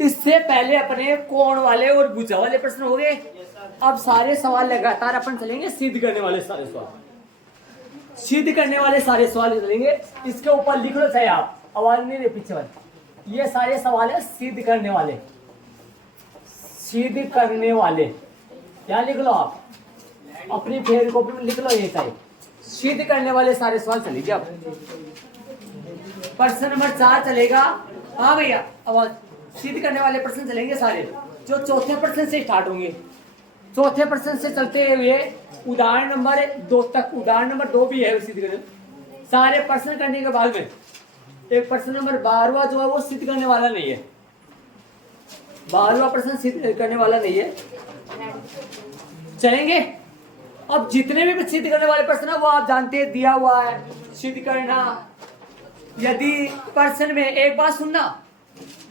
इससे पहले अपने कोण वाले और भुजा वाले प्रश्न हो गए। अब सारे सवाल लगातार अपन चलेंगे, सिद्ध करने वाले सारे सवाल, सिद्ध करने वाले सारे सवाल चलेंगे। इसके ऊपर लिख लो, चाहे आप आवाज नहीं दे पीछे वाले। ये सारे सवाल है सिद्ध करने वाले, सिद्ध करने वाले। क्या लिख लो आप अपनी फेर कॉपी में लिख लो, ये चाहे सिद्ध करने वाले सारे सवाल चलेंगे। अब प्रश्न नंबर 4 चलेगा। हाँ भैया आवाज। सिद्ध करने वाले प्रश्न चलेंगे सारे, जो चौथे प्रश्न से स्टार्ट होंगे। चौथे प्रश्न से चलते हुए उदाहरण नंबर 2 तक, उदाहरण नंबर 2 भी है सिद्ध करने। सारे प्रश्न करने के बाद में एक प्रश्न नंबर 12वां जो है वो सिद्ध करने वाला नहीं है। 12वां प्रश्न सिद्ध करने वाला नहीं है, चलेंगे। अब जितने भी सिद्ध करने वाले प्रश्न है वो आप जानते हैं, दिया हुआ है सिद्ध करना। यदि प्रश्न में एक बात सुनना,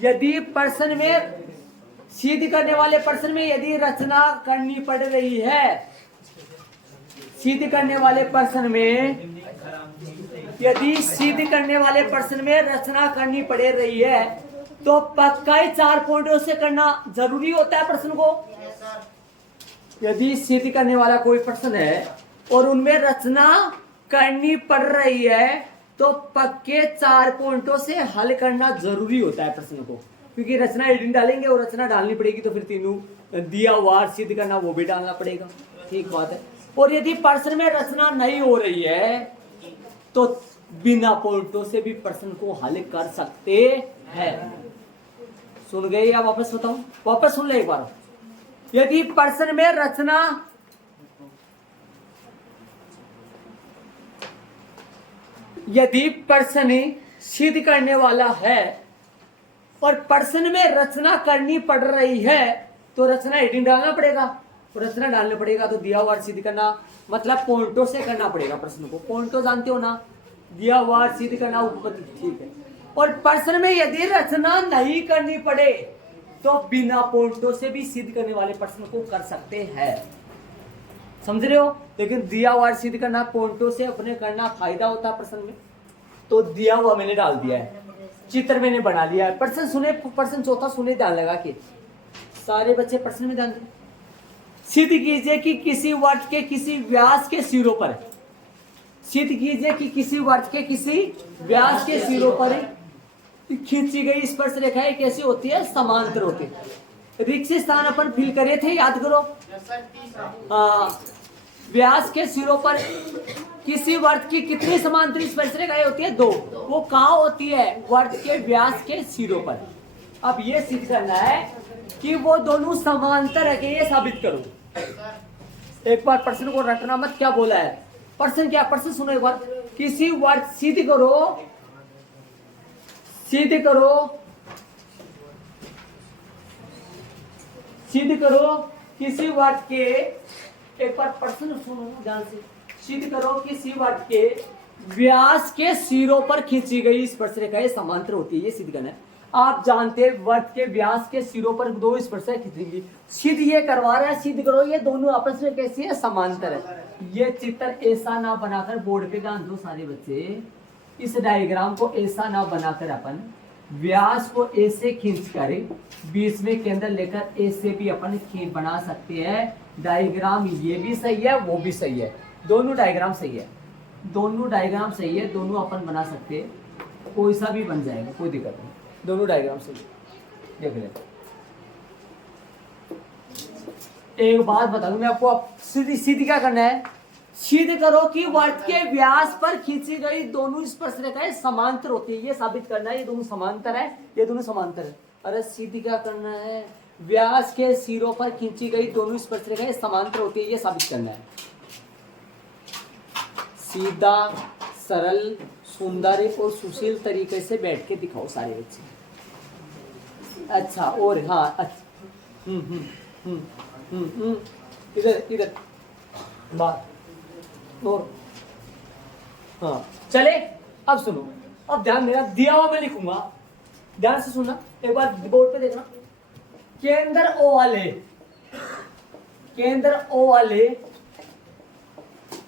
यदि प्रश्न में सिद्ध करने वाले प्रश्न में यदि रचना करनी पड़ रही है, सिद्ध करने वाले प्रश्न में यदि सिद्ध करने वाले प्रश्न में रचना करनी पड़ रही है तो पक्का ही 4 पॉइंटों से करना जरूरी होता है प्रश्न को। यदि सिद्ध करने वाला कोई प्रश्न है और उनमें रचना करनी पड़ रही है तो पक्के 4 पॉइंटों से हल करना जरूरी होता है प्रश्न को, क्योंकि रचना एडिंग डालेंगे और रचना डालनी पड़ेगी तो फिर तीनों दिया हुआ सिद्ध करना वो भी डालना पड़ेगा। ठीक बात है। और यदि प्रश्न में रचना नहीं हो रही है तो बिना पॉइंटों से भी प्रश्न को हल कर सकते हैं। सुन गए या वापस बताऊं? वापस सुन ले एक बार। यदि प्रश्न में रचना यदि प्रश्न सिद्ध करने वाला है और प्रश्न में रचना करनी पड़ रही है तो रचना एडिंग डालना पड़ेगा, और रचना डालना पड़ेगा तो दिया हुआ सिद्ध करना मतलब पॉइंटों से करना पड़ेगा प्रश्न को। पॉइंटों जानते हो ना, दिया हुआ सिद्ध करना उपपत्ति। ठीक है। और प्रश्न में यदि रचना नहीं करनी पड़े तो बिना पॉइंटों से भी सिद्ध करने वाले प्रश्न को कर सकते हैं। समझ रहे हो? लेकिन दिया हुआ सिद्ध करना पॉइंटों से अपने करना फायदा होता है प्रश्न में, तो दिया हुआ मैंने डाल दिया है, चित्र मैंने बना लिया है। प्रश्न सुने, प्रश्न चौथा सुने, ध्यान लगा के सारे बच्चे प्रश्न में ध्यान दें। सिद्ध कीजिए कि किसी वृत्त के किसी व्यास के सिरों पर, सिद्ध कीजिए कि किसी वृत्त के किसी व्यास के सिरों पर खींची गई स्पर्श रेखाएं कैसी होती है? समांतर होती है। रिक्त स्थान अपन फिल करे थे, याद करो। व्यास के सिरों पर किसी वृत्त की कितनी समांतर स्पर्श रेखाएं होती है? 2। वो कहाँ होती है? वृत्त के व्यास के सिरों पर। अब ये सिद्ध करना है कि वो दोनों समांतर है कि ये साबित करो। एक बार प्रश्न को रटना मत, क्या बोला है प्रश्न, क्या प्रश्न सुनो एक बार। किसी वृत्त सिद्ध करो, सिद्ध करो, सिद्ध करो किसी वृत्त के, एक बार प्रश्न सुनो ध्यान से। सिद्ध करो किसी वृत्त के व्यास के सिरों पर खींची गई स्पर्श रेखाएं समांतर होती है। ये सिद्ध करना है। आप जानते हैं वृत्त के व्यास के सिरों पर 2 स्पर्शरेखाएं खींचेंगी। सिद्ध ये करवा रहा है, सिद्ध करो ये दोनों आपस में कैसी है? समांतर है। ये चित्र ऐसा ना बनाकर बोर्ड पे ध्यान दो सारे बच्चे, इस डायग्राम को ऐसा ना बनाकर अपन व्यास को ऐसे खींच कर बीच में केंद्र लेकर ऐसे भी अपन बना सकते हैं। डायग्राम ये भी सही है, वो भी सही है, दोनों डायग्राम सही है, दोनों डायग्राम सही है, दोनों अपन बना सकते हैं, कोई सा भी बन जाएगा, कोई दिक्कत नहीं, दोनों डायग्राम सही है। देख ले एक बात बता दूं मैं आपको, सीधी सीधी क्या करना है? सिद्ध करो कि वृत्त के व्यास पर खींची गई दोनों स्पर्श रेखाएं समांतर होती है। ये साबित करना है ये दोनों समांतर है, ये दोनों समांतर है। अरे सिद्ध क्या करना है? व्यास के सिरों पर खींची गई दोनों स्पर्श रेखाएं समांतर होती है, ये साबित करना है। सीधा, सरल, सुंदर और सुशील तरीके से बैठ के दिखाओ सारे बच्चे। अच्छा, और हाँ, अच्छा, इधर इधर बात और हाँ चले। अब सुनो, अब ध्यान देना, दिया हुआ मैं लिखूंगा, ध्यान से सुनना, एक बार बोर्ड पे देखना। केंद्र ओ वाले, केंद्र ओ वाले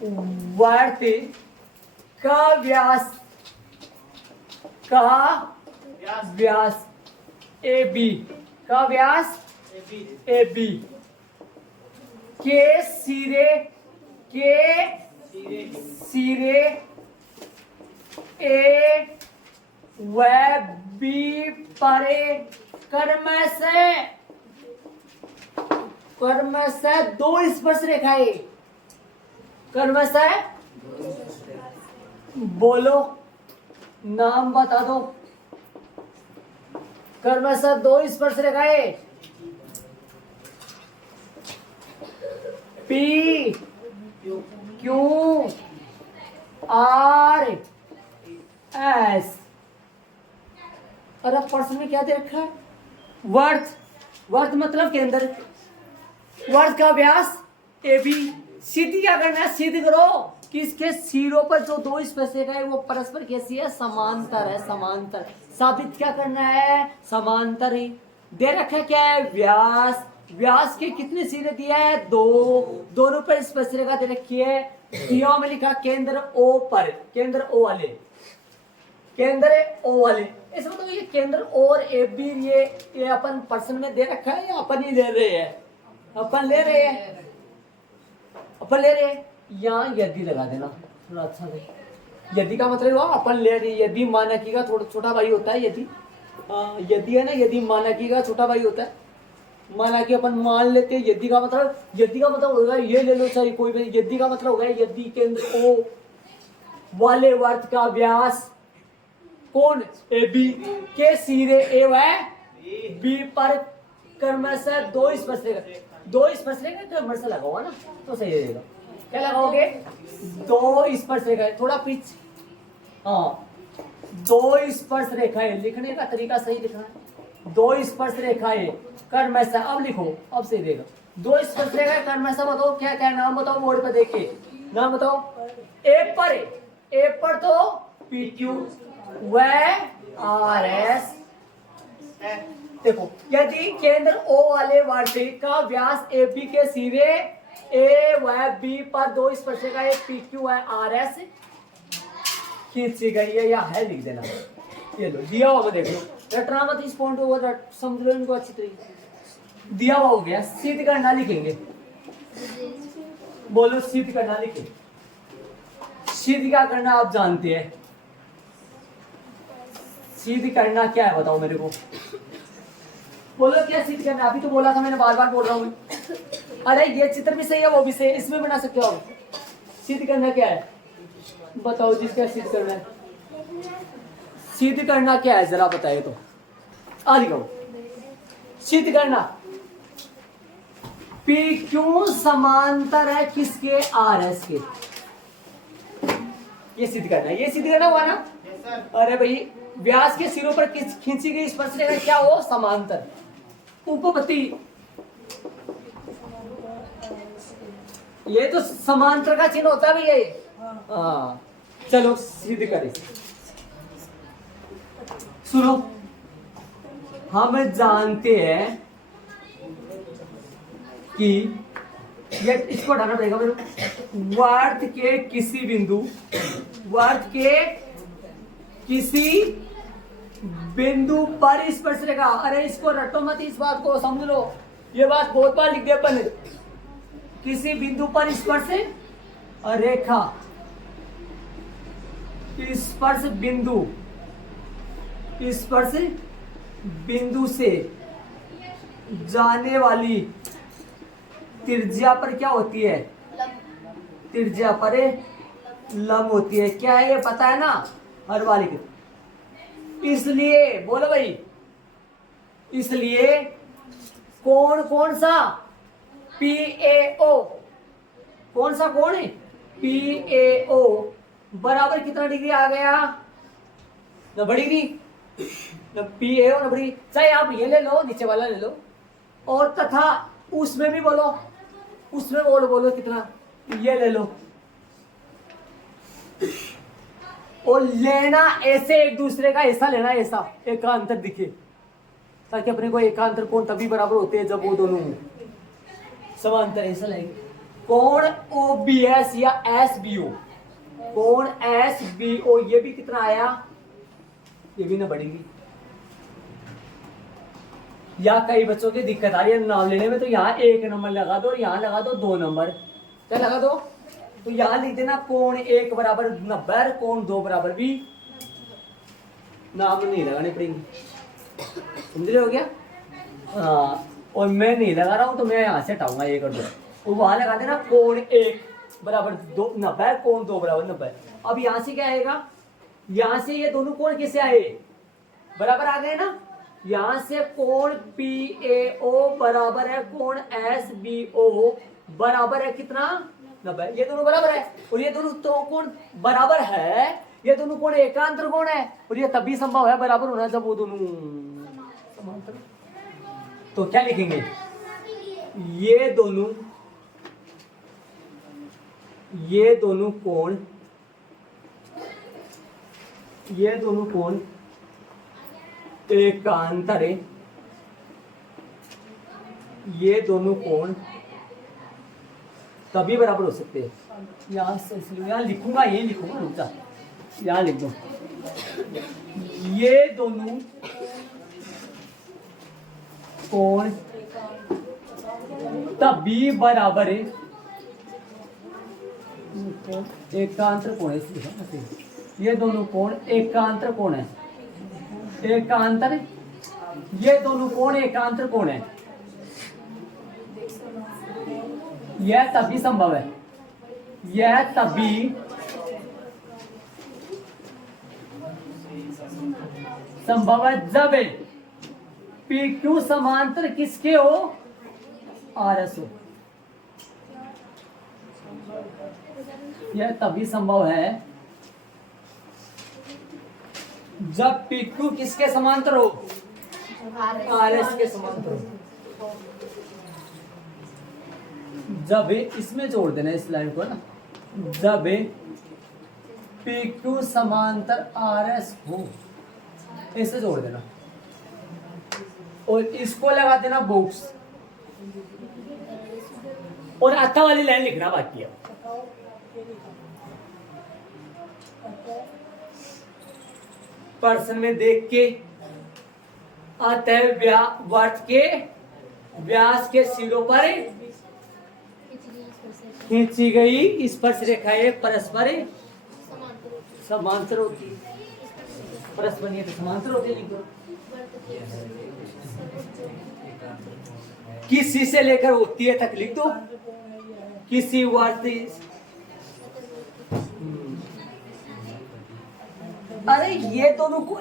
वृत्त का व्यास, का व्यास ए बी का व्यास ए बी के सिरे ए व बी परे कर्मशः दो स्पर्श रेखाएं। कर्मशः बोलो, नाम बता दो। कर्मशः दो स्पर्श रेखाएं पी क्यू आर एस। और अब प्रश्न में क्या दे रखा है? वर्त मतलब केंद्र, वर्त का व्यास ए बी। सिद्धि क्या करना है? सिद्ध करो कि इसके सिरों पर जो दो स्पर्श रेखाएं वो परस्पर कैसी है? समांतर है। समांतर साबित क्या करना है? समांतर ही दे रखा है। क्या है? व्यास के कितने सिरे दिया है? दो। दोनों पर स्पर्श रेखा दे रखी है। दिया में लिखा केंद्र ओ पर, केंद्र ओ वाले, केंद्र ओ वाले। इसमें मतलब ये केंद्र और ए बी ये अपन पर्सन में दे रखा है या अपन ही ले रहे हैं? अपन ले रहे हैं। यहाँ यदि लगा देना थोड़ा अच्छा से। यदि का मतलब हुआ अपन ले रहे। यदि मानकी का थोड़ा छोटा भाई होता है। यदि है ना, यदि मानकी का छोटा भाई होता है। माना कि अपन मान लेते हैं यदि का मतलब होगा ये ले लो, चाहे कोई भी। यदि का मतलब होगा यदि केंद्र ओ वाले वर्त का व्यास कौन? ए बी के सिरे ए व बी पर क्रमशः दो स्पर्श रेखा क्रमशः लगाओ ना तो सही रहेगा। क्या लगाओगे? दो स्पर्श रेखा। थोड़ा पिच, हाँ, दो स्पर्श रेखाएं। लिखने का तरीका सही लिखना है। दो स्पर्श रेखाएं कर्मशः। अब लिखो, अब सही देगा। दो स्पर्श रेखाएं कर्मशः। बताओ क्या क्या नाम बताओ, बोर्ड पे देख के नाम बताओ। ए पर तो पी क्यू व आर एस। देखो, यदि केंद्र ओ वाले वर्तिक का व्यास ए बी के सिरे ए व बी पर दो स्पर्श रेखाएं पी क्यू व आर एस खींची गई है या है, लिख देना। ये लो, दिया हुआ देख लो, रटना मत इस पॉइंट को, समझ लो इनको अच्छी तरीके। दिया हुआ हो गया, सिद्ध करना लिखेंगे। बोलो, सिद्ध करना लिखेंगे। सिद्ध क्या करना आप जानते हैं? सिद्ध करना क्या है बताओ मेरे को। बोलो क्या सिद्ध करना? अभी तो बोला था मैंने, बार बार बोल रहा हूँ। अरे ये चित्र भी सही है, वो भी सही है, इसमें बना सकते हो। सिद्ध करना क्या है बताओ, जिसका सिद्ध करना है। सिद्ध करना क्या है जरा बताइए तो। आ लिखो, सिद्ध करना पी क्यू समांतर है किसके? आर एस के। ये सिद्ध करना, ये सिद्ध करना हुआ ना। अरे भाई, व्यास के सिरों पर खींची गई स्पर्श रेखा क्या हो? समांतर। उपपत्ति, ये तो समांतर का चिन्ह होता है भैया ये। हाँ, चलो सिद्ध करें। सुनो, हम जानते हैं कि ये इसको हटाना पड़ेगा मेरे को। वर्त के किसी बिंदु पर स्पर्श रेखा। अरे इसको रटो मत, इस बात को समझ लो। ये बात बहुत बार लिख दिया अपन। किसी बिंदु पर स्पर्श रेखा, स्पर्श बिंदु से जाने वाली त्रिज्या पर क्या होती है? त्रिज्या पर लंब होती है। क्या है ये पता है ना? हर वाली। इसलिए बोलो भाई, इसलिए कौन सा? PAO। कौन सा कोण है? PAO बराबर कितना डिग्री आ गया? 90 डिग्री। PAO 90 degree. चाहे आप ये ले लो, नीचे वाला ले लो, और तथा उसमें भी बोलो, उसमें बोलो कितना, ये ले लो। और लेना ऐसे एक दूसरे का ऐसा लेना, ऐसा एकांतर दिखे, ताकि अपने को एकांतर कोण तभी बराबर होते हैं जब वो दोनों समांतर। ऐसा लेंगे कोण OBS या SBO। कोण SBO ये भी कितना आया? ये भी ना बढ़ेगी। या कई बच्चों की दिक्कत आ रही है नाम लेने में, तो यहाँ 1 नंबर लगा दो और यहाँ लगा दो 2 नंबर। क्या लगा दो? तो यहाँ लिख देना कोण 1 बराबर 90, कोण 2 बराबर 20। नाम तो नहीं लगाने पड़ेंगे, समझ रहे हो क्या? हाँ, और मैं नहीं लगा रहा हूँ तो मैं यहाँ से हटाऊंगा 1 और 2, तो वहां लगा देना कोण 1 बराबर 90, कोण 2 बराबर 90। अब यहाँ से क्या आएगा? यहाँ से ये दोनों कोण कैसे आए? बराबर आ गए ना। यहाँ से कोण PAO बराबर है कोण SBO बराबर है कितना? 90। ये दोनों बराबर है, और ये दोनों तो कोण बराबर है, ये दोनों कोण एकांतर कोण है, और ये तभी संभव है बराबर होना जब वो दोनों समांतर। तो क्या लिखेंगे? ये दोनों कोण एकांतर है, ये दोनों कोण तभी बराबर हो सकते हैं। यहाँ लिखूंगा, यही लिखूंगा, रुक जा, यहाँ लिख दो। ये दोनों कोण तभी बराबर है, एकांतर कोण है, ये दोनों कोण एकांतर कोण है, एकांतर, ये दोनों कोण एकांतर कोण है। यह तभी संभव है, यह तभी संभव है जब PQ समांतर किसके हो? RS हो। यह तभी संभव है जब PQ किसके समांतर हो? RS के समांतर हो। जब इसमें जोड़ देना इस लाइन को ना, जब PQ समांतर RS हो, ऐसे जोड़ देना, और इसको लगा देना बॉक्स, और अथा वाली लाइन लिखना बाकी है। प्रश्न में देख के अतः वर्त के व्यास के सिरों पर खींची गई स्पर्श रेखाएं परस्पर समांतर होती है। परस्पर नहीं तो समांतर होती है। किसी से लेकर होती है तक लिख दो, किसी वर्त। अरे ये दोनों को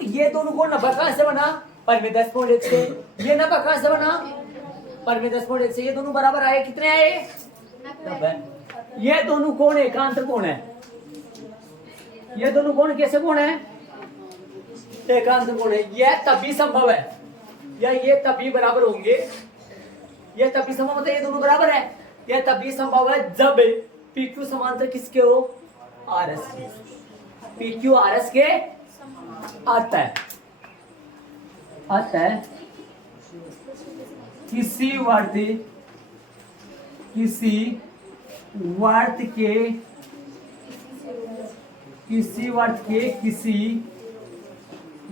90 कहां से बना? पर में 10.1 से। ये 90 कहां से बना? पर में 10.1 से। ये दोनों बराबर आए, कितने आए? 90। ये दोनों कोण एकांतर कोण है। ये दोनों कोण कैसे कोण है? एकांतर कोण है। यह तभी संभव है, या ये तभी बराबर होंगे। यह तभी संभव होता है, ये दोनों बराबर है। यह तभी संभव है जब PQ समांतर किसके हो? RS के। PQ RS के अतः किसी वर्त के किसी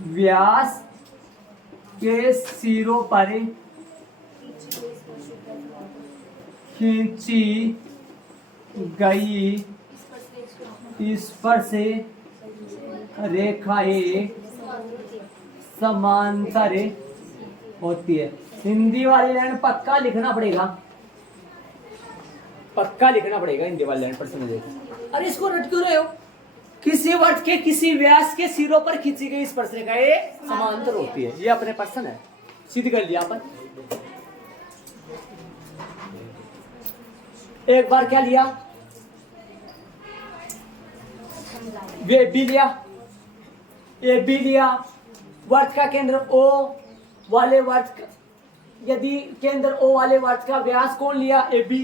व्यास के सिरों पर खींची गई स्पर्श रेखाएं समांतर होती है। हिंदी वाली लाइन पक्का लिखना पड़ेगा, हिंदी वाली लाइन पर समझे। अरे इसको रट क्यों रहे हो? किसी वर्त के किसी व्यास के सिरों पर खींची गई स्पर्श रेखाएं समांतर होती है। ये अपने प्रश्न है, सिद्ध कर लिया अपन। एक बार क्या लिया? वे बी लिया, ए बी लिया। वर्त का केंद्र O वाले वर्त का, यदि केंद्र O वाले वर्त का व्यास कौन लिया? ए बी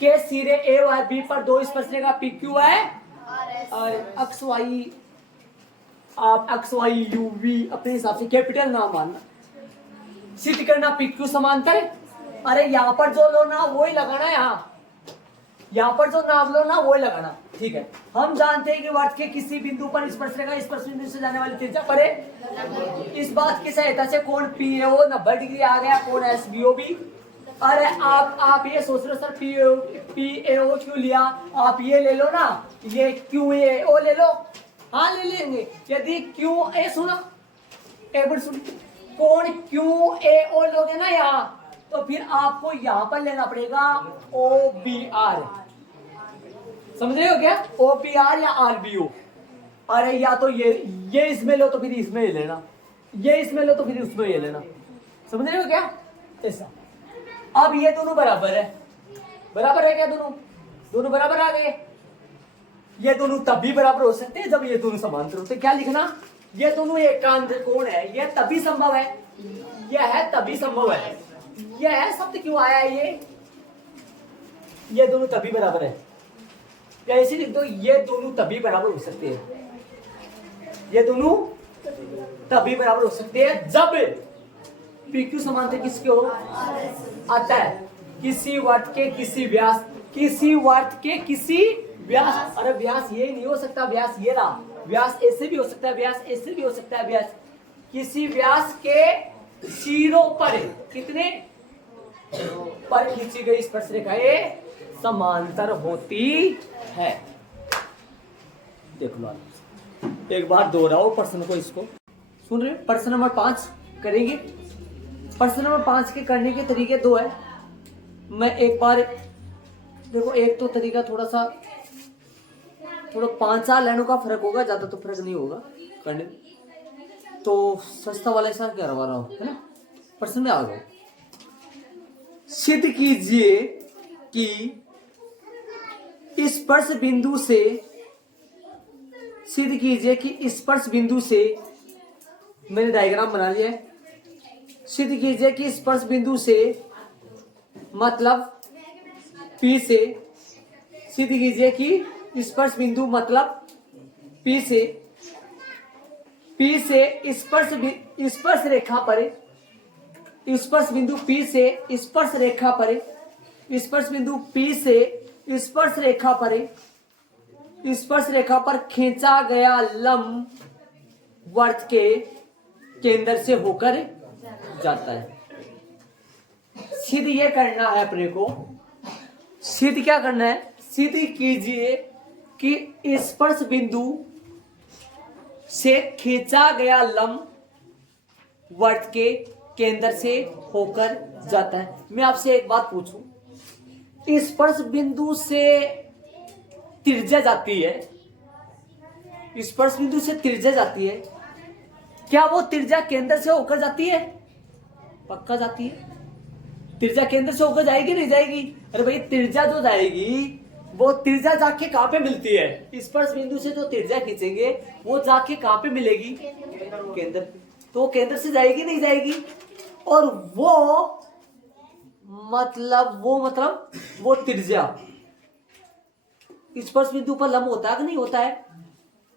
के सिरे A और B पर दो स्पर्शरेखा PQ है और अक्ष वाई, आप अक्ष वाई U V अपने हिसाब से कैपिटल नाम मानना। सिद्ध करना PQ समांतर। अरे यहाँ पर जो लो ना वो ही लगाना है। यहाँ यहाँ पर जो नाम लो ना वो लगाना, ठीक है। हम जानते हैं कि वर्त के किसी बिंदु पर स्पर्श रेखा स्पर्श बिंदु से जाने वाली त्रिज्या पर है। इस बात की सहायता से कोण PAO 90 डिग्री आ गया, कोण SBO भी। अरे आप ये सोच रहे हो सर PAO क्यों लिया, आप ये ले लो ना, ये QAO ले लो। हाँ ले लेंगे। यदि QA सुना एक बार सुन, कोण QAO लोगे ना यहाँ, तो फिर आपको यहाँ पर लेना पड़ेगा OBR। समझ रहे हो क्या, OBR या RBO। अरे या तो ये इसमें लो तो फिर इसमें ले लेना, ये इसमें लो तो फिर उसमें ले लेना। समझ रहे हो क्या, ऐसा। अब ये दोनों बराबर है, बराबर है क्या, दोनों बराबर आ गए। ये दोनों तभी बराबर हो सकते हैं जब ये दोनों समांतर होते। क्या लिखना, ये दोनों एकांतर कोण है, ये तभी संभव है, यह है तभी संभव है। यह शब्द क्यों आया है, ये दोनों तभी बराबर है, या ऐसे लिख दो, ये दोनों तभी बराबर हो सकते हैं, ये दोनों तभी बराबर हो सकते हैं जब PQ समांतर किसके हो आता है, किसी वर्त के किसी व्यास, किसी वर्त के किसी व्यास। अरे व्यास ये नहीं हो सकता, व्यास ये रहा, व्यास ऐसे भी हो सकता है, व्यास ऐसे भी हो सकता है, व्यास किसी व्यास के सिरों पर, कितने पर खींची गई स्पर्श रेखाएं समांतर होती है। देख लो एक बार दोहराओ प्रश्न को, इसको सुन रहे। प्रश्न नंबर 5 करेंगे। प्रश्न नंबर 5 के करने के तरीके दो है। मैं एक बार देखो, एक तो तरीका थोड़ा 5-4 लाइनों का फर्क होगा, ज्यादा तो फर्क नहीं होगा करने, तो सस्ता वाला ऐसा क्या रहा हूं, है ना। प्रश्न में आ गए, सिद्ध कीजिए कि स्पर्श बिंदु से, सिद्ध कीजिए कि स्पर्श बिंदु से, मैंने डायग्राम बना लिया है। सिद्ध कीजिए कि स्पर्श बिंदु से मतलब P से, सिद्ध कीजिए कि स्पर्श बिंदु मतलब P से स्पर्श रेखा पर, स्पर्श बिंदु P से स्पर्श रेखा पर, स्पर्श बिंदु P से स्पर्श रेखा पर, स्पर्श रेखा पर खींचा गया लंब वर्त के केंद्र से होकर जाता है। सिद्ध ये करना है अपने को, सिद्ध क्या करना है, सिद्ध कीजिए कि स्पर्श बिंदु से खींचा गया लंब वर्त के केंद्र से होकर जाता है। मैं आपसे एक बात पूछूं, स्पर्श बिंदु से त्रिज्या जाती है, स्पर्श बिंदु से त्रिज्या जाती है, क्या वो त्रिज्या केंद्र से होकर जाती है? पक्का जाती है। त्रिज्या केंद्र से होकर जाएगी नहीं जाएगी? अरे भाई त्रिज्या जो जाएगी वो त्रिज्या जाके कहां पे मिलती है? स्पर्श बिंदु से जो त्रिज्या खींचेंगे वो जाके कहां पे मिलेगी? केंद्र। तो केंद्र से जाएगी नहीं जाएगी? और वो त्रिज्या स्पर्श बिंदु पर लंब होता है कि नहीं होता है?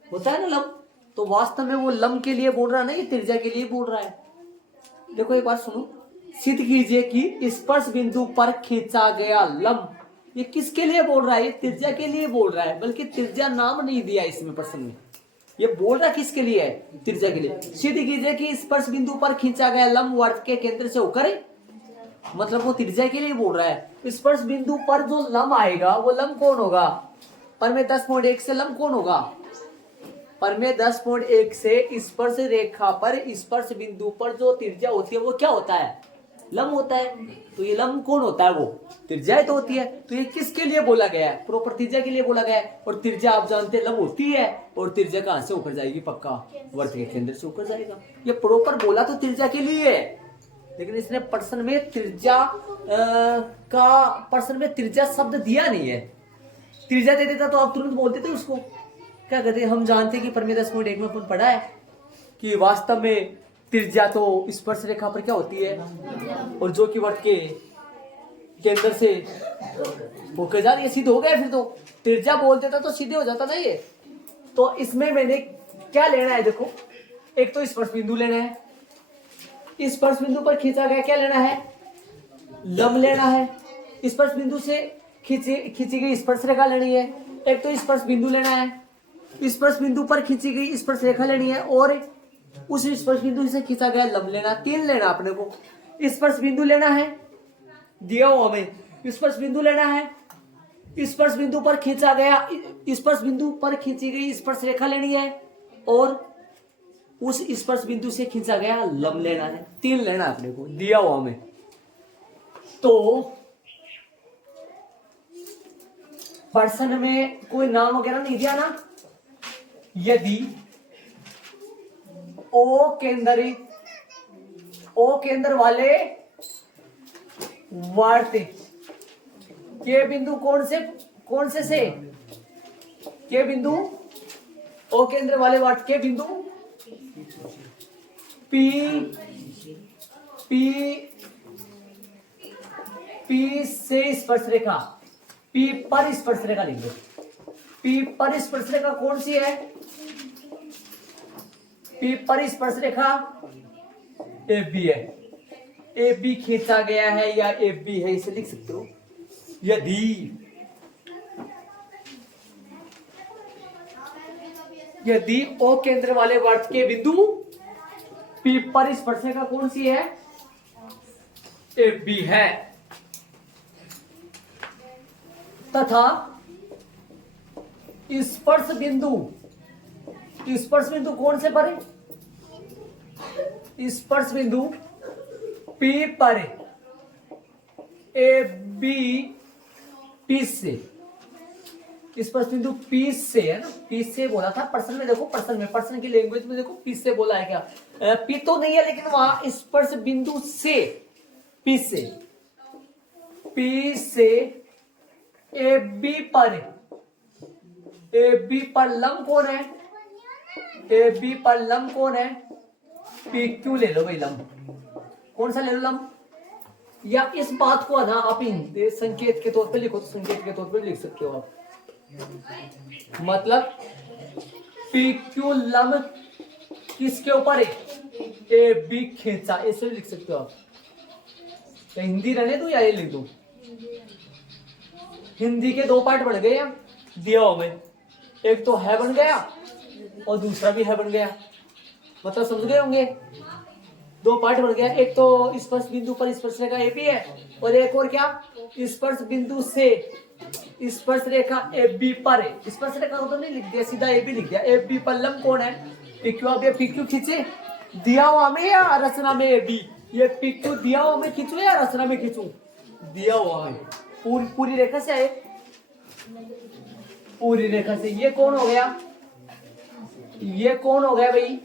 होता है ना लंब। तो वास्तव में वो लंब के लिए बोल रहा है ना, ये त्रिज्या के लिए बोल रहा है। देखो एक बात सुनो, सिद्ध कीजिए कि स्पर्श बिंदु पर खींचा गया लंब, ये किसके लिए बोल रहा है? ये त्रिज्या के लिए बोल रहा है, बल्कि त्रिज्या नाम नहीं दिया इसमें प्रश्न में। ये बोल रहा किसके लिए है? त्रिज्या के लिए। सिद्ध कीजिए कि स्पर्श बिंदु पर खींचा गया लंब वर्त के केंद्र से होकर, मतलब वो त्रिज्या के लिए बोल रहा है। स्पर्श बिंदु पर जो लंब आएगा वो लंब कौन होगा? परमे 10.1 से लंब कौन होगा? परमे 10.1 से स्पर्श रेखा पर स्पर्श बिंदु पर जो त्रिज्या होती है वो क्या होता है? लंब होता है। तो ये लंब कौन होता है? वो त्रिज्या तो होती है। तो ये किसके लिए बोला गया है? प्रॉपर त्रिज्या के लिए बोला गया है। और त्रिज्या आप जानते हैं लंब होती है, और त्रिज्या कहां से होकर जाएगी? पक्का वर्त के केंद्र से होकर जाएगा। ये प्रॉपर बोला तो त्रिज्या के लिए है, लेकिन इसने प्रश्न में त्रिज्या शब्द दिया नहीं है। त्रिज्या दे देता तो आप तुरंत बोलते थे उसको। क्या कहते हैं, हम जानते हैं कि परमे 10.1 में अपन पढ़ा है कि वास्तव में त्रिज्या तो स्पर्श रेखा पर क्या होती है, और जो कि वर्त के केंद्र से होकर जा रही है। सीधे हो गया, फिर तो त्रिज्या बोल देता तो सीधे हो जाता ना ये। तो इसमें मैंने क्या लेना है? देखो, एक तो स्पर्श बिंदु लेना है, स्पर्श बिंदु पर खींचा गया क्या लेना है? लंब लेना है। स्पर्श बिंदु से खींची गई स्पर्श रेखा लेनी है, एक तो स्पर्श बिंदु लेना है, स्पर्श बिंदु पर खींची गई स्पर्श रेखा लेनी है और उस स्पर्श बिंदु से खींचा गया लंब लेना, 3 लेना अपने को। स्पर्श बिंदु लेना है, दिया हुआ हमें स्पर्श बिंदु लेना है, स्पर्श बिंदु पर खींचा गया, स्पर्श बिंदु पर खींची गई स्पर्श रेखा लेनी है और उस स्पर्श बिंदु से खींचा गया लंब लेना है, 3 लेना अपने को, दिया हुआ हमें। तो प्रश्न में कोई नाम वगैरह नहीं दिया ना। यदि ओ केंद्र वाले वर्त के बिंदु कौन से के बिंदु, ओ केंद्र वाले वर्त के बिंदु पी से स्पर्श रेखा, पी पर स्पर्श रेखा लिख दो। पी पर स्पर्श रेखा कौन सी है? पी पर स्पर्श रेखा ए बी है, ए बी खींचा गया है या ए बी है, इसे लिख सकते हो। यदि ओ केंद्र वाले वर्त के बिंदु पी पर स्पर्श रेखा कौन सी है? ए बी है, तथा स्पर्श बिंदु कौन से पर है? स्पर्श बिंदु पी पर ए बी पी से, स्पर्श बिंदु पी से है ना, पी से बोला था प्रश्न में। देखो प्रश्न की लैंग्वेज में देखो पी से बोला है क्या, पी तो नहीं है लेकिन वहां स्पर्श बिंदु से, पी से ए बी पर लंब कौन है? ए बी पर लंब कौन है? पी क्यू ले लो भाई, लंब कौन सा ले लो लंब, या इस बात को ना आप संकेत के तौर पे लिखो, तो संकेत के तौर पे लिख सकते हो आप। मतलब पी क्यू लंब किसके ऊपर है? ए बी खींचा, ऐसे लिख सकते हो आप। तो हिंदी रहने दो या ये लिख दो? हिंदी के 2 पार्ट बन गए दिया हुआ में, एक तो है बन गया और दूसरा भी है बन गया, मतलब समझ गए होंगे। 2 पार्ट बन गया, एक तो स्पर्श बिंदु पर स्पर्श रेखा ए बी है और एक और क्या, स्पर्श बिंदु से स्पर्श रेखा ए बी पर है। स्पर्श रेखा को तो नहीं लिख दिया, सीधा ए बी लिख दिया। ए बी पर लंब कौन है? P Q. अब ये पी क्यू खींचे, दिया हुआ में या रचना में ए बी, ये पी क्यू दिया हुआ में खींचू या रचना में खींचू? दिया हुआ है, पूरी रेखा से आए, पूरी रेखा से। ये कौन हो गया? ये कौन हो गया भाई?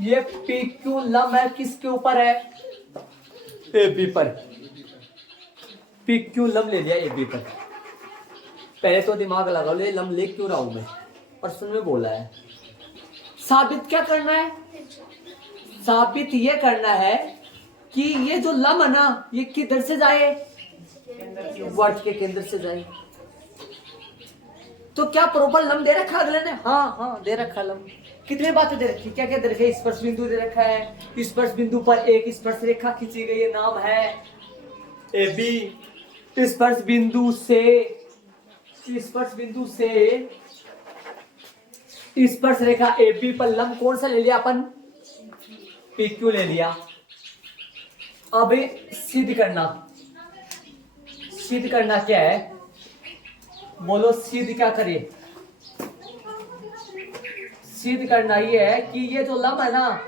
ये पी क्यू लंब है, किसके ऊपर है? ए बी पर। पी क्यू लंब ले लिया ए बी पर। पहले तो दिमाग लगा लो, ये लंब ले क्यों रहा हूं मैं, प्रश्न में बोला है। साबित क्या करना है? साबित ये करना है कि ये जो लंब है ना, ये किधर से जाए? वर्त के केंद्र से जाए। तो क्या प्रॉपर लंब दे रखा अगले ने? हाँ दे रखा लंब। कितने बातें दे रखी, क्या क्या दे रखा है? स्पर्श बिंदु दे रखा है, स्पर्श बिंदु पर एक स्पर्श रेखा खींची गई है, नाम है ए बी। स्पर्श बिंदु से स्पर्श रेखा ए बी पर लंब कौन सा ले लिया अपन? पी क्यू ले लिया। अब सिद्ध करना क्या है? बोलो सिद्ध क्या करें? सिद्ध करना ये है कि ये जो लंब है ना,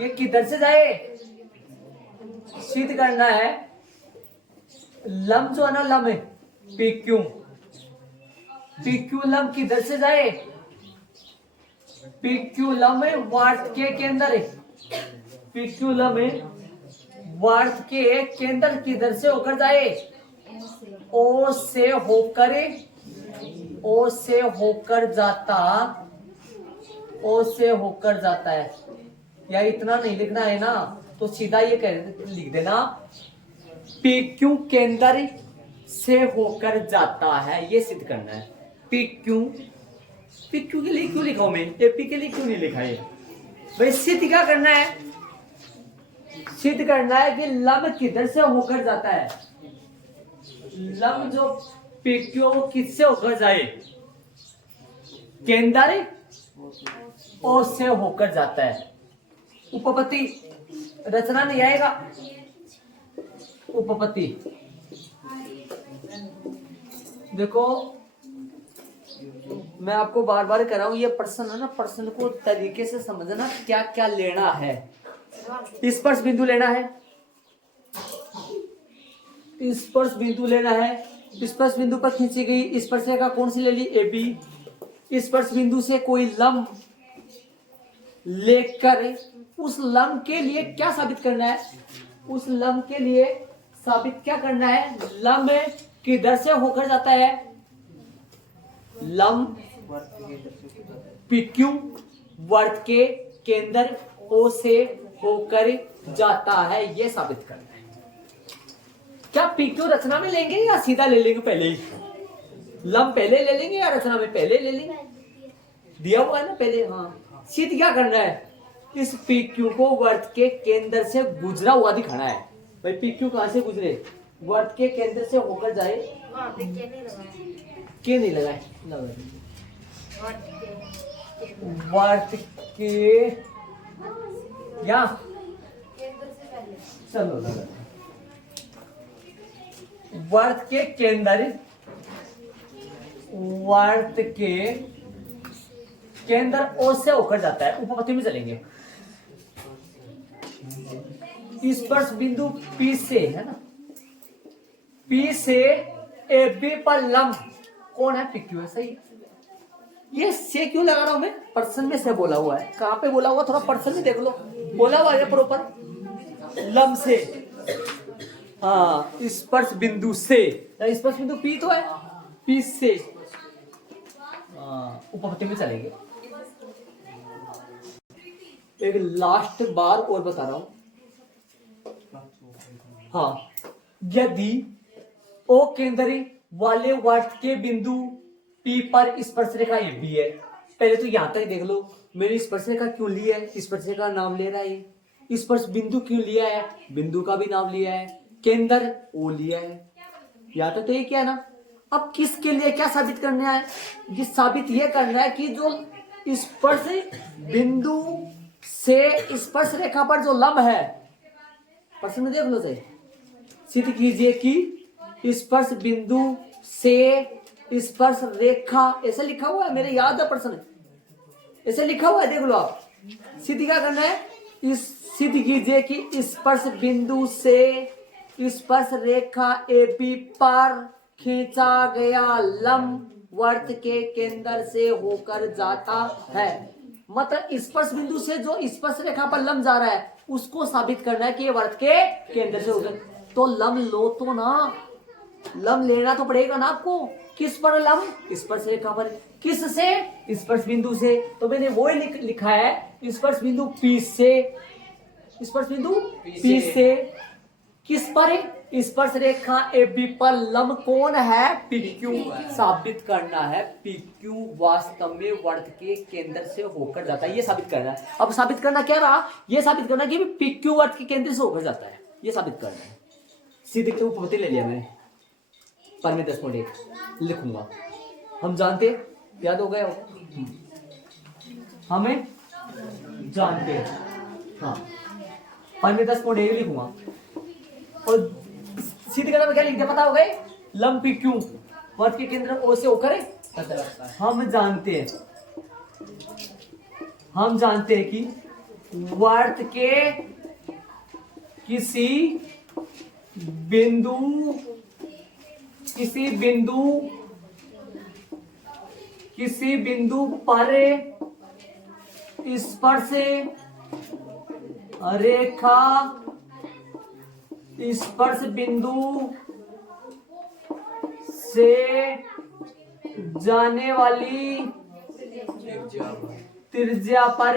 ये किधर से जाए? सिद्ध करना है लंब जो है ना, लंब है पी क्यू लंब किधर से जाए? पी क्यू लंब वर्त के केंद्र है, पी क्यू लंब वर्त के केंद्र किधर से होकर जाए? ओ से होकर जाता है। या इतना नहीं लिखना है ना, तो सीधा ये लिख देना पी क्यू केंद्र से होकर जाता है, ये सिद्ध करना है। पी क्यू के लिए क्यों लिखा हूं मैं, एपी के लिए क्यों नहीं लिखा है भाई? सिद्ध क्या करना है? सिद्ध करना है कि लंब किधर से होकर जाता है। लंब जो PQ किससे होकर जाए, केंद्र O से होकर जाता है। उपपत्ति रचना नहीं आएगा, उपपत्ति देखो मैं आपको बार बार कह रहा हूं, ये प्रश्न है ना, प्रश्न को तरीके से समझना, क्या क्या लेना है। स्पर्श बिंदु लेना है, स्पर्श बिंदु लेना है। स्पर्श बिंदु पर खींची गई स्पर्श रेखा कौन सी ले ली, AB। स्पर्श बिंदु से कोई लंब लेकर उस लंब के लिए क्या साबित करना है, उस लंब के लिए साबित क्या करना है, लंब किधर से होकर जाता है, लंब PQ वर्त के केंद्र O से होकर जाता है, यह साबित करना है। क्या PQ रचना में लेंगे या सीधा ले लेंगे, पहले ही लंब पहले ले लेंगे या रचना में पहले ले लेंगे, दिया हुआ है ना पहले। हाँ, सीध क्या करना है, इस PQ को वर्त के केंद्र से गुजरा हुआ दिखाना है। भाई PQ कहां से गुजरे, वर्त के केंद्र से होकर जाए, के नहीं लगाए, वर्त के या चलो लगा, वर्त के केंद्र, वर्त के केंद्र O से होकर जाता है। उपपत्ति में चलेंगे, स्पर्श बिंदु P से है ना, P से AB पर लंब कौन है, PQ है। सही, ये से क्यों लगा रहा हूं मैं, पर्सन में से बोला हुआ है, कहां पे बोला हुआ, थोड़ा पर्सन में देख लो, बोला हुआ है प्रॉपर, लंब से। हाँ, स्पर्श बिंदु से, स्पर्श बिंदु P तो है, P से उपपत्ति में चलेंगे। एक लास्ट बार और बता रहा हूं, हाँ, यदि O केंद्र वाले वर्त के बिंदु P पर स्पर्श रेखा AB है, पहले तो यहां तक देख लो, मेरी स्पर्श रेखा क्यों ली है, स्पर्श रेखा नाम ले रहा है, स्पर्श बिंदु क्यों लिया है, बिंदु का भी नाम लिया है, केंद्र O लिया है, या तो ये क्या है ना। अब किसके लिए क्या साबित करना है, ये साबित ये करना है कि जो स्पर्श बिंदु से स्पर्श रेखा पर जो लंब है, प्रश्न में देख लो सही, सिद्ध कीजिए कि स्पर्श बिंदु से स्पर्श रेखा, ऐसे लिखा हुआ है, मेरे याद है प्रश्न ऐसे लिखा हुआ है, देख लो आप। सिद्ध क्या करना है, इस सिद्ध कीजिए कि स्पर्श बिंदु से स्पर्श रेखा AB पर खींचा गया लंब वर्त के केंद्र से होकर जाता है। मतलब स्पर्श बिंदु से जो स्पर्श रेखा पर लंब जा रहा है उसको साबित करना है कि ये वर्त के केंद्र से होकर, तो लंब लो तो ना, लंब लेना तो पड़ेगा ना आपको। किस पर लंब, स्पर्श रेखा पर। किस से, स्पर्श बिंदु से। तो मैंने वो ही लिखा है, स्पर्श बिंदु P से, स्पर्श बिंदु P से किस पर, स्पर्श रेखा AB पर लंब कौन है, PQ साबित करना है। PQ वास्तव में वर्त के केंद्र से होकर जाता है, ये साबित करना है। अब साबित करना क्या रहा, ये साबित करना कि PQ वर्त के केंद्र से होकर जाता है, ये साबित करना है। सीधे के उपपत्ति ले लिया मैंने, पर में 10.1 लिखूंगा। हम जानते, याद हो गया, हमें जानते, हाँ, पर में 10.1 लिखूंगा। और सीधे कलम में क्या लिख दिया पता हो गए, लंब PQ वर्त के केंद्र O से होकर हम जानते हैं कि वर्त के किसी बिंदु पर स्पर्श रेखा स्पर्श बिंदु से जाने वाली त्रिज्या पर,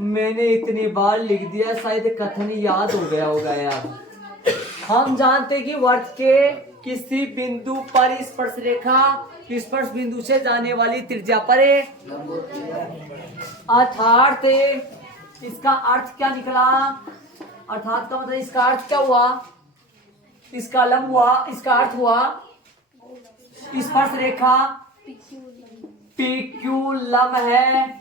मैंने इतनी बार लिख दिया शायद कथन याद हो गया होगा यार। हम जानते हैं कि वर्त के किसी बिंदु पर स्पर्श रेखा स्पर्श बिंदु से जाने वाली त्रिज्या पर, अर्थात इसका अर्थ क्या निकला, अर्थात का मतलब इसका अर्थ क्या हुआ, इसका लंब हुआ, इसका अर्थ हुआ स्पर्श रेखा पी क्यू लंब है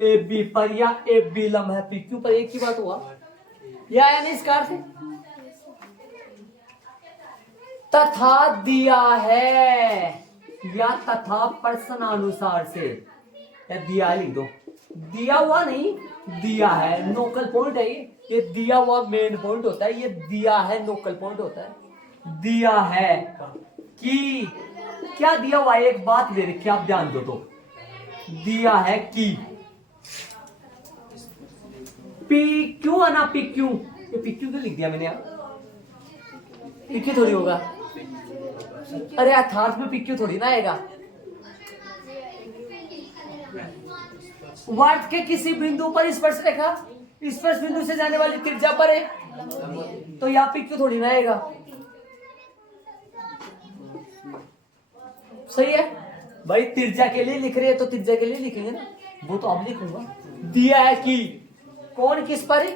ए बी पर, या ए बी लंब है पी क्यू पर। एक ही बात हुआ, या यानी इसका अर्थ तथा दिया है, या तथा प्रश्नानुसार से, या दिया लिख दो, दिया हुआ नहीं दिया है, नोकल पॉइंट है ये दिया हुआ मेन पॉइंट होता है, ये दिया है नोकल पॉइंट होता है। दिया है कि, क्या दिया हुआ है, एक बात दे रखी आप ध्यान दो, तो दिया है कि पी क्यू है ना, पी क्यू, ये पी क्यू क्यों लिख दिया मैंने यार, पी क्यू थोड़ी होगा, अरे अर्थात में पी क्यू थोड़ी ना आएगा। वर्त के किसी बिंदु पर स्पर्श रेखा स्पर्श बिंदु से जाने वाली त्रिज्या पर है, तो यहाँ पी क्यू थोड़ी ना आएगा। सही है भाई, त्रिज्या के लिए लिख रहे हैं तो त्रिज्या के लिए लिखेंगे ना, वो तो अब लिखूंगा। दिया है कि कौन किस पर,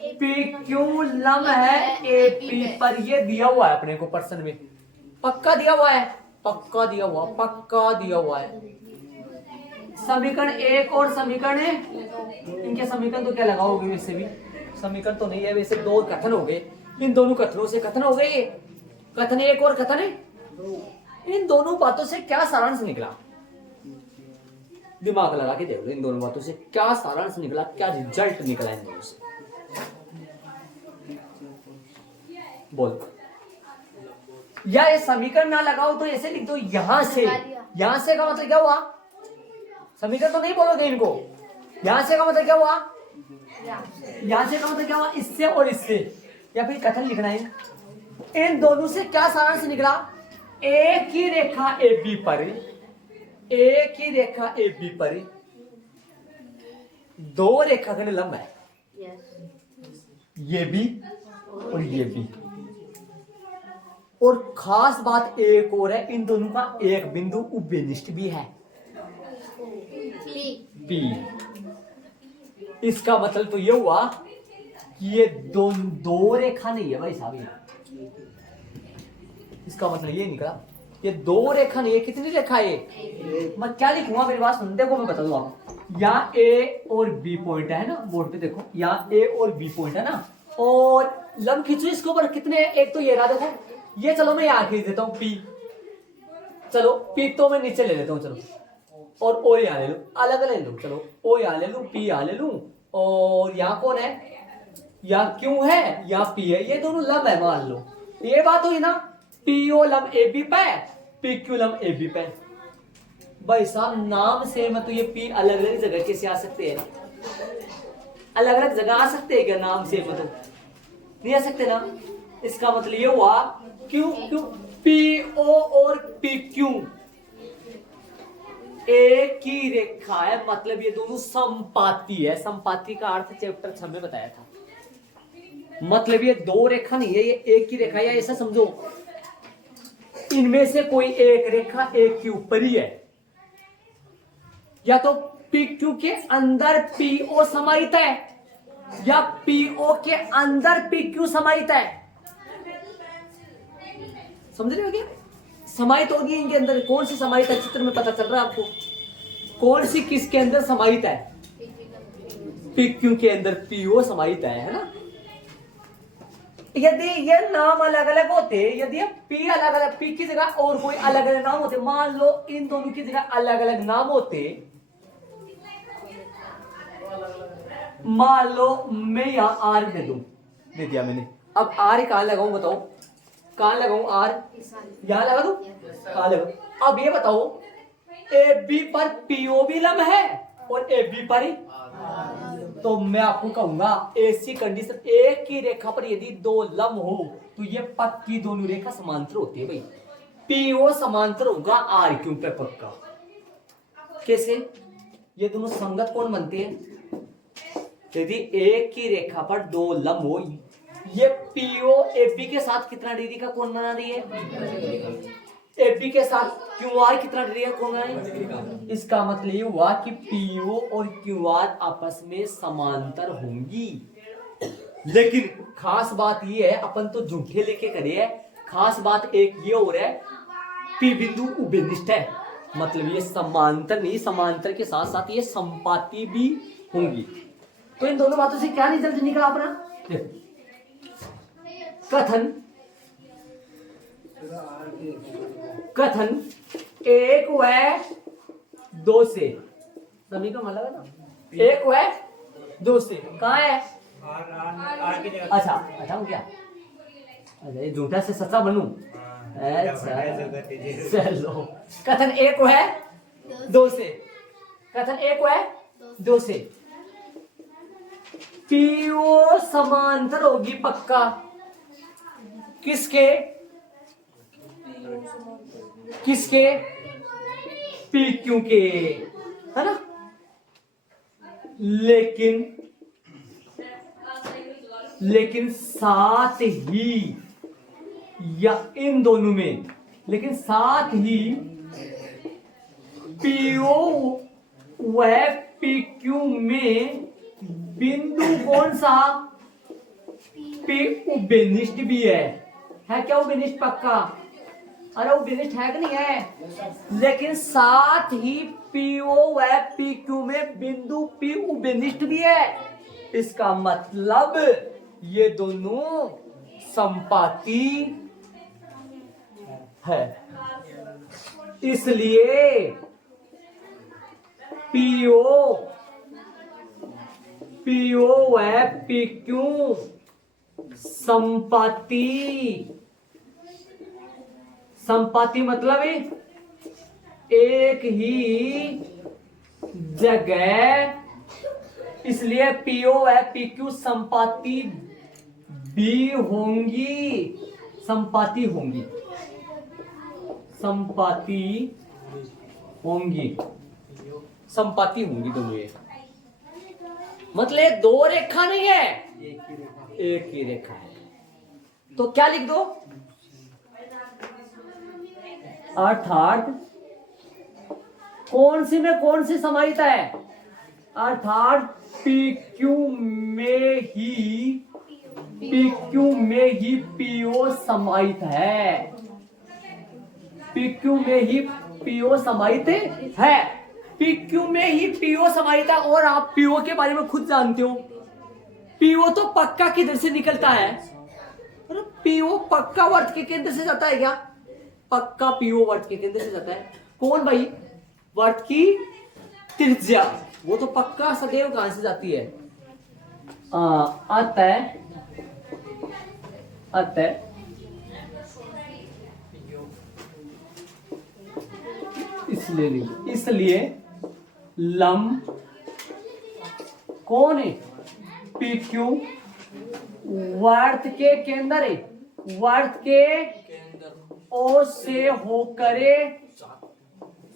पी क्यू लंब है ए पी पर, ये दिया हुआ है अपने को प्रश्न में, पक्का दिया हुआ है, पक्का दिया हुआ, पक्का दिया हुआ है। समीकरण एक और समीकरण, इनके समीकरण तो क्या लगाओगे, वैसे भी समीकरण तो नहीं है, वैसे दो कथन हो गए, इन दोनों कथनों से कथन हो गए, ये कथन एक और कथन है, इन दोनों बातों से क्या सारांश निकला, दिमाग लगा के देख लो, इन दोनों बातों से क्या सारांश निकला, क्या रिजल्ट निकला इन दोनों से, बोल। या ये समीकरण ना लगाओ तो ऐसे लिख दो, यहां से का मतलब क्या हुआ, समीकरण तो नहीं बोलोगे इनको, यहां से का मतलब क्या हुआ, यहां से का मतलब क्या हुआ, इससे और इससे, या फिर कथन लिखना है, इन दोनों से क्या सारांश निकला, एक ही रेखा ए बी पर, एक ही रेखा ए बी पर दो रेखाखंड लंब है, ये भी और ये भी, और खास बात एक और है, इन दोनों का एक बिंदु उभयनिष्ठ भी है, पी। इसका मतलब तो ये हुआ कि ये दो रेखा नहीं है भाई साहब, इसका मतलब ये निकला ये दो रेखा नहीं है, कितनी रेखा है, मैं क्या लिखूंगा मेरी बात सुन, देखो मैं बता दूं आपको, यहाँ ए और बी पॉइंट है ना, बोर्ड पे देखो, यहाँ ए और बी पॉइंट है ना, और लंब खींचो इसके ऊपर, कितने, एक तो ये रहा देखो, ये चलो मैं यहाँ खींच देता हूँ पी, चलो पी तो मैं नीचे ले लेता हूँ, चलो, और ओ यहाँ ले लो, अलग अलग ले लो, चलो ओ यहाँ ले लूं, पी यहाँ ले लूं, और यहाँ कौन है, यहाँ क्यों है, यहाँ पी है, ये दोनों लंब है, मान लो ये बात हुई ना, पी ओ लंब ए बी पे, पी क्यू लंब ए बी पे। भाई साहब नाम से मतलब ये पी अलग अलग जगह कैसे आ सकते हैं, अलग अलग जगह आ सकते हैं क्या, नाम से मतलब नहीं आ सकते ना, इसका मतलब ये हुआ क्यू क्यू पी ओ और पी क्यू एक ही रेखा है, मतलब ये दोनों संपाती है, संपाती का अर्थ चैप्टर 6 में बताया था, मतलब ये दो रेखा नहीं है, ये एक ही रेखा है, या ऐसा समझो इनमें से कोई एक रेखा एक के ऊपर ही है, या तो पी क्यू के अंदर पी ओ समाहित है, या पी ओ के अंदर पी क्यू समाहित है, समझ रहे हो क्या, समाहित होगी इनके अंदर, कौन सी समाहित है चित्र में पता चल रहा है आपको, कौन सी किसके अंदर समाहित है, पी क्यू के अंदर पी ओ समाहित है ना। यदि ये नाम अलग अलग होते, यदि पी अलग अलग, पी की जगह और कोई अलग अलग नाम होते, मान लो इन दोनों की जगह अलग अलग नाम होते, मान लो मैं यहां आर दे दूं, दे दिया मैंने, अब आर कहां लगाऊं बताओ, कहां लगाऊं आर, यहां लगा दूं, कहां लगाऊं, अब ये बताओ ए बी पर पीओ भी लंब है और ए बी पर ही, तो मैं आपको कहूंगा ऐसी कंडीशन, एक ही रेखा पर यदि दो लंब हो तो ये पक्की दोनों रेखा समांतर होती है भाई, पीओ समांतर होगा आर क्यू पे पक्का, कैसे, ये दोनों संगत कोण बनते हैं, यदि एक ही रेखा पर दो लंब हो, ये पीओ एबी के साथ कितना डिग्री का कोण बना रही है, एबी के साथ क्यूआर कितना डिग्री का कोण बना रही है, इसका मतलब ये हुआ कि पीओ और क्यूआर आपस में समांतर होंगी, लेकिन खास बात ये है, अपन तो झूठे लेके करे है, खास बात एक ये हो रहा है, पी बिंदु उभयनिष्ठ है, मतलब ये समांतर नहीं, समांतर के साथ साथ ये संपाती भी होंगी। तो इन दोनों बातों से क्या रिजल्ट निकला अपना, देखो कथन एक व दो से, सभी का मतलब है ना, एक व दो से कहाँ है, अच्छा अच्छा क्या, अच्छा ये झूठा से सच्चा बनूं, अच्छा चलो, कथन एक है दो से, कथन एक है दो से, पीओ समांतर होगी पक्का, किसके, किसके, पी क्यू के, है ना, लेकिन साथ ही, या इन दोनों में, लेकिन साथ ही पीओ व पीक्यू में बिंदु कौन सा, पी उभयनिष्ठ भी है क्या, उभयनिष्ठ पक्का, अरे उभयनिष्ठ है कि नहीं है, लेकिन साथ ही पीओ व पीक्यू में बिंदु पी उभयनिष्ठ भी है, इसका मतलब ये दोनों संपाती है, इसलिए पीओ व पीक्यू संपाती मतलब एक ही जगह, इसलिए पीओ व पीक्यू संपाती भी होंगी, संपाती होंगी, संपाती होंगी, संपाती होंगी दोनों, ये मतलब दो रेखा नहीं है, एक ही रेखा है, तो क्या लिख दो, अर्थात कौन सी में कौन सी समाहित है, अर्थात पीक्यू में ही पीओ समाहित है, पीक्यू में ही पीओ समाहित है, पीक्यू में ही पीओ समाहित है, और आप पीओ के बारे में खुद जानते हो, पीओ तो पक्का किधर से निकलता है, पीओ पक्का वर्त के केंद्र से जाता है क्या, पक्का पीओ वर्त के केंद्र से जाता है, कौन भाई, वर्त की त्रिज्या, वो तो पक्का सदैव कहां से जाती है, अतः इसलिए लंब कौन है, पीक्यू वर्त के केंद्र है, वर्त के ओ से होकर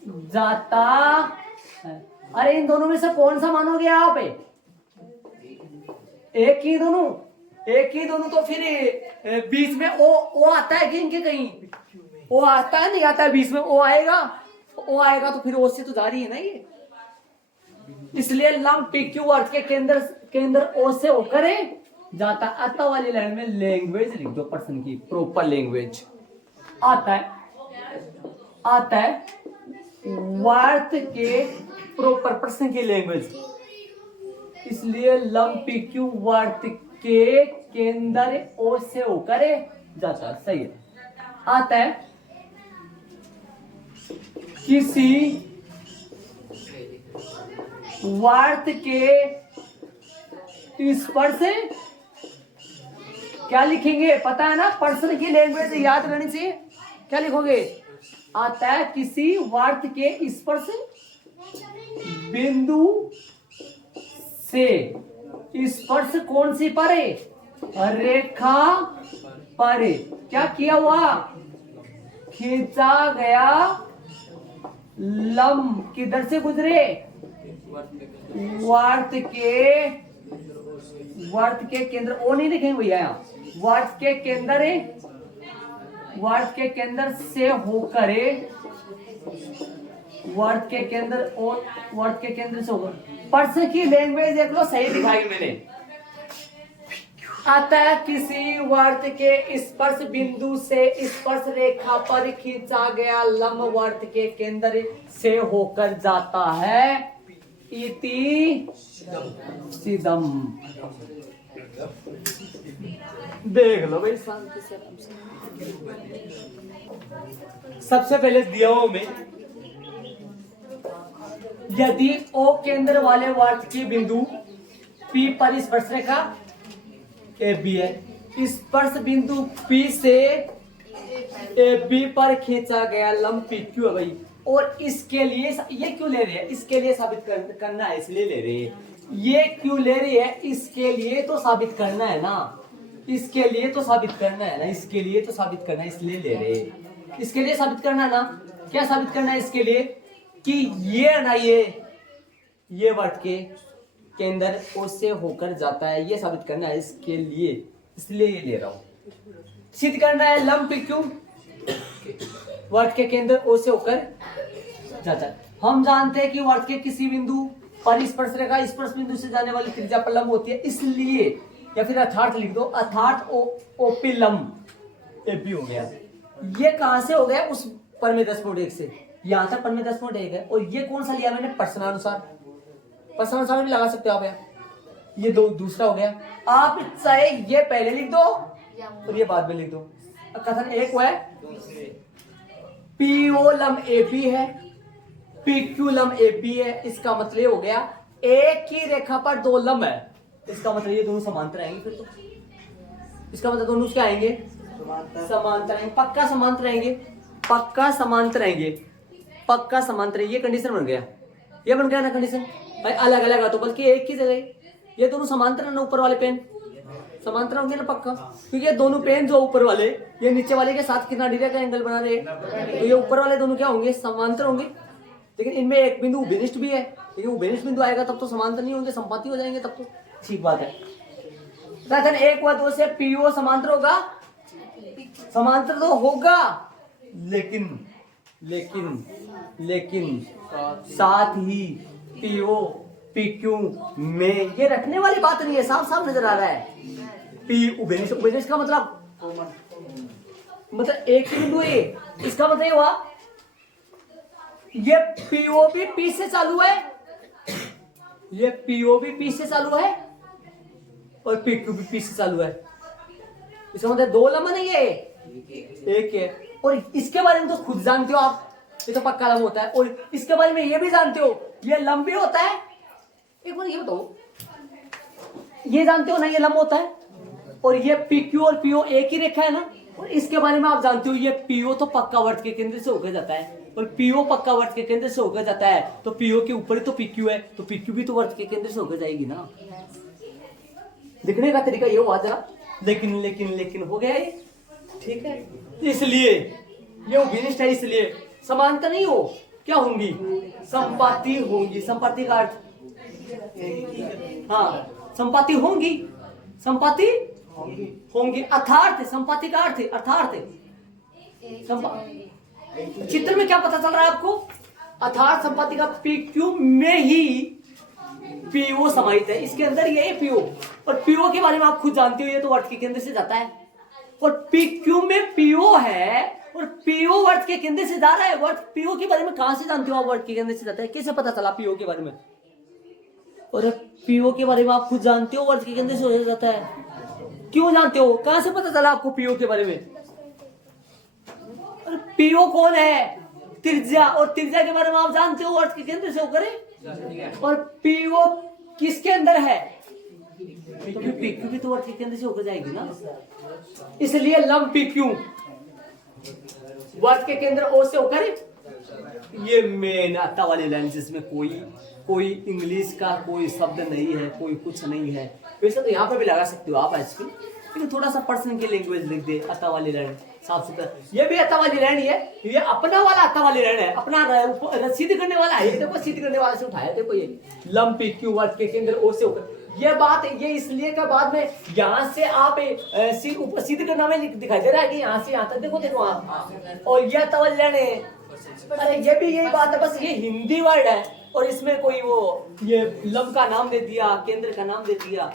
जाता है, अरे इन दोनों में से कौन सा मानोगे आप, एक ही दोनों, तो फिर बीच में ओ आता है कि इनके कहीं, ओ आता है नहीं आता है, बीच में ओ आएगा तो फिर ओ से तो जा रही है ना ये, इसलिए लंब पीक्यू अर्थ के केंद्र ओ से होकर जाता, आता वाली लाइन में लैंग्वेज लिख दो, पर्सन की प्रॉपर लैंग्वेज, आता है वर्त के प्रॉपर पर्सन की लैंग्वेज, इसलिए लंब पीक्यू वर्त के केंद्र ओ से होकर जाता, सही है, आता है किसी वर्त के स्पर्श से, क्या लिखेंगे पता है ना, पर्सन की लैंग्वेज याद करनी चाहिए, क्या लिखोगे, आता है किसी वर्त के स्पर्श बिंदु से, स्पर्श कौन सी पर, रेखा पर, क्या किया हुआ, खींचा गया लंब किधर से गुजरे, वर्त के केंद्र, ओ नहीं लिखेंगे भैया यहाँ, वर्त के केंद्र से होकर, वर्त के केंद्र से होकर, पर्सन की लैंग्वेज देख लो, सही दिखाई मैंने, अतः किसी वर्त के स्पर्श बिंदु से स्पर्श रेखा पर खींचा गया लंब वर्त के केंद्र से होकर जाता है इति सिदम। देख लो भाई शांति से। सबसे पहले दियाओं में यदि ओ केंद्र वाले वर्त की बिंदु P पर स्पर्श रेखा AB है, स्पर्श बिंदु P से AB पर खींचा गया लंब PQ है भाई। और इसके लिए ये क्यों ले रहे हैं? इसके लिए साबित करना है इसलिए ले रहे हैं। ये क्यों ले रही है? इसके लिए तो साबित करना है ना, इसके लिए तो साबित करना है ना, इसके लिए तो साबित करना है इसलिए ले रहे हैं। इसके लिए साबित करना है ना। क्या साबित करना है इसके लिए? कि ये ना ये वर्त के केंद्र ओ से होकर जाता है, ये साबित करना है इसके लिए, इसलिए ये ले रहा हूं। सिद्ध करना है लंब PQ वर्त के केंद्र ओ से होकर जाता है। हम जानते हैं कि वर्त के किसी बिंदु पर स्पर्श रेखा स्पर्श बिंदु से जाने वाली त्रिज्या पर लंब होती है, इसलिए या फिर अर्थात लिख दो, अर्थात OP लंब AP हो गया। ये कहां से हो गया? उस परमे 10.1 से यहां तक परमे 10.1 है। और ये कौन सा लिया मैंने? प्रश्नानुसार। प्रश्नानुसार भी लगा सकते हो आप यार। ये दो दूसरा हो गया। आप चाहे ये पहले लिख दो और ये बाद में लिख दो। कथन एक हुआ है PO लंब AP है, PQ लंब AP है। इसका मतलब हो गया एक ही रेखा पर दो लंब है, इसका मतलब ये दोनों समांतर आएंगे। फिर तो इसका मतलब दोनों क्या आएंगे? समांतर आएंगे। पक्का समांतर आएंगे, पक्का समांतर आएंगे, पक्का समांतर। ये कंडीशन बन गया, ये बन गया ना कंडीशन भाई। अलग अलग है तो बल्कि एक ही जगह ये दोनों समांतर है ना। ऊपर वाले पेन समांतर होंगे ना पक्का, क्योंकि ये दोनों पेन जो ऊपर वाले ये नीचे वाले के साथ कितना डिग्री का एंगल बना रहे हैं, तो ये ऊपर वाले दोनों क्या होंगे? समांतर होंगे। लेकिन इनमें एक बिंदु उभयनिष्ठ भी है, लेकिन उभयनिष्ठ बिंदु आएगा तब तो समांतर नहीं होंगे, संपाती हो जाएंगे तब तो। ठीक बात है। कथन एक व दो से PO समांतर होगा, समांतर तो होगा, लेकिन लेकिन लेकिन साथ ही PO PQ में ये रखने वाली बात नहीं है, साफ साफ नजर आ रहा है। P उभयनिष्ठ, उभयनिष्ठ का मतलब एक ही बिंदु है। इसका मतलब ये हुआ ये PO भी P से चालू है, ये PO भी P से चालू है और PQ भी P से चालू है। इसका मतलब दो लंब नहीं है, एक है। और इसके बारे में तो खुद जानते हो आप, ये तो पक्का लंब होता है। और इसके बारे में ये भी जानते हो ये लंब भी होता है। एक बार ये बताओ, ये जानते हो ना ये लंब होता है, और ये PQ और PO एक ही रेखा है ना। और इसके बारे में आप जानते हो ये PO तो पक्का वर्त के केंद्र से होकर जाता है, और PO पक्का वर्त के केंद्र से होकर जाता है, तो PO के ऊपर ही तो PQ है, तो PQ भी तो वर्त के केंद्र से होकर जाएगी ना। दिखने का तरीका ये हुआ जरा, लेकिन लेकिन लेकिन हो गया ये। ठीक है, इसलिए ये उभयनिष्ठ है, इसलिए समांतर नहीं हो क्या होंगी? संपाती होंगी। संपाती का अर्थ हाँ संपाती होंगी, संपाती होंगी। अर्थार्थ संपाती का अर्थ अर्थार्थ। चित्र में क्या पता चल रहा है आपको? अर्थात संपाती का PQ में ही PO समाहित है, इसके अंदर ये PO। और PO के बारे में आप खुद जानते हो ये तो वर्त के केंद्र से जाता है, और PQ में PO है और PO वर्त के केंद्र से जा रहा है। वर्त PO के बारे में कहां से जानते हो आप? वर्त के केंद्र से जाता है, कैसे पता चला PO के बारे में? और PO के बारे में आप खुद जानते हो वर्त के केंद्र से हो जाता है। क्यों जानते हो? कहां से पता चला आपको PO के बारे में? और PO कौन है? त्रिज्या, और त्रिज्या के बारे में आप जानते हो वर्त के केंद्र से होकर। और PO किसके अंदर है? PQ भी तो वर्त के केंद्र से होकर जाएगी ना, इसलिए लंब PQ वर्त के केंद्र O से होकर ये मेन आता वाली लाइन, जिसमें कोई इंग्लिश का कोई शब्द नहीं है, कोई कुछ नहीं है। वैसे तो यहाँ पर भी लगा सकते हो आप एचपी, लेकिन थोड़ा सा पर्सन की लैंग्वेज लिख दे, अता वाली लाइन साफ सुथरा। ये भी अता वाली लाइन है, ये अपना वाला अता वाली लाइन है, अपना सिद्ध करने वाला है। देखो सिद्ध करने वाला से उठाया, देखो ये लंब PQ वर्त के केंद्र O से होकर। ये बात ये इसलिए का बाद में यहाँ से आप सिद्ध करना में दिखाई दे रहा है कि यहाँ से यहाँ तक देखो देखो आप, और यह तवल लाइन है। अरे ये भी यही बात है, बस ये हिंदी वर्ड है और इसमें कोई वो ये लंब का नाम दे दिया, केंद्र का नाम दे दिया।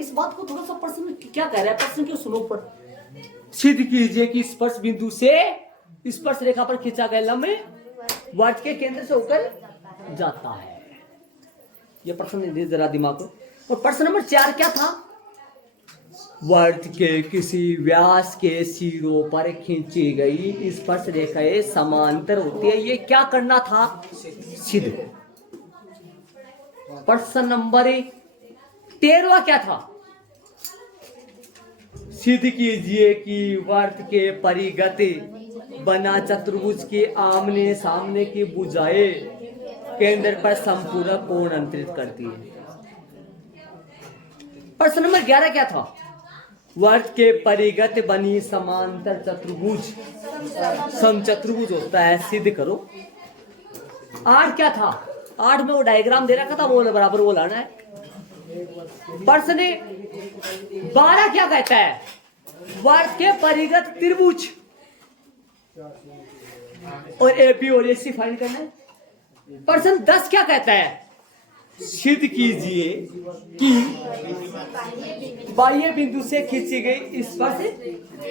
इस बात को थोड़ा सा प्रश्न क्या कह रहा है, प्रश्न क्यों सुनो पर। सिद्ध कीजिए कि स्पर्श बिंदु से स्पर्श रेखा पर खींचा गया लंब वर्त के केंद्र से होकर जाता है। ये प्रश्न दे जरा दिमाग को। और प्रश्न नंबर 4 क्या था, वर्त के किसी व्यास के सिरों पर खींची गई स्पर्श रेखाएं समांतर होती है, ये क्या करना था, सिद्ध। प्रश्न नंबर 13 क्या था, सिद्ध कीजिए कि वर्त के परिगत बना चतुर्भुज के आमने सामने की भुजाएं केंद्र पर संपूर्ण कोण अंतरित करती है। प्रश्न नंबर 11 क्या था, वर्त के परिगत बनी समांतर चतुर्भुज समचतुर्भुज होता है, सिद्ध करो। 8 क्या था, 8 में वो डायग्राम दे रखा था, वो बराबर वो लाना है। प्रश्न 12 क्या कहता है, वर्त के परिगत त्रिभुज और एबी और एसी फाइंड करना है। प्रश्न 10 क्या कहता है, सिद्ध कीजिए कि बाह्य बिंदु से खींची गई स्पर्श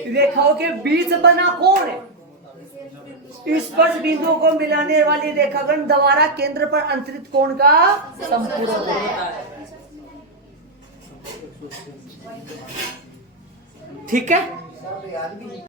रेखाओं के बीच बना कोण है, स्पर्श बिंदुओं को मिलाने वाली रेखागण द्वारा केंद्र पर अंतरित कोण का संपूर्ण होता है। ठीक है।